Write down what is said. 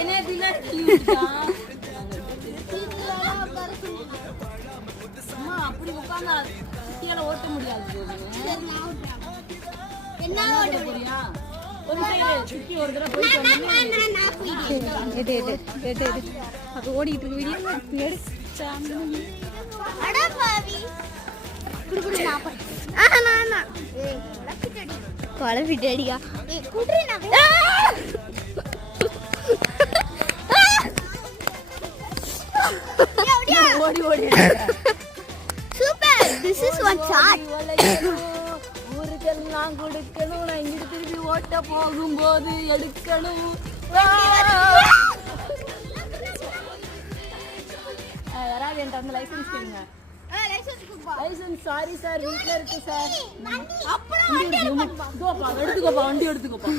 என்ன தில்லா அம்மா அப்படி உட்கார்ந்தா கீழே ஓட்ட முடியாது. என்ன ஓட்ட போறியா? ஒரு சைடு சுத்தி ஒரு தடவை போய் எடு அது ஓடிட்டு இருக்கு வீடியோ எடு. அட பாவி குடுகுடு நாப்ப நான் ஏய் கொலபிட்டடியா ஏய் குடுறே நான் ஓடி super this is one shot. ஊருக்கெல்லாம் கொடுக்கணும், நான் இங்கிட்டு திரும்பி ஓட்ட போகும்போது எடுக்கணும். யாராவது என்கிட்ட வந்து லைசன்ஸ் கேளுங்க. லைசன்ஸ் சாரி சார் வீட்டில் இருக்கு சார். எடுத்துக்கோப்பா வண்டி எடுத்துக்கோப்பா.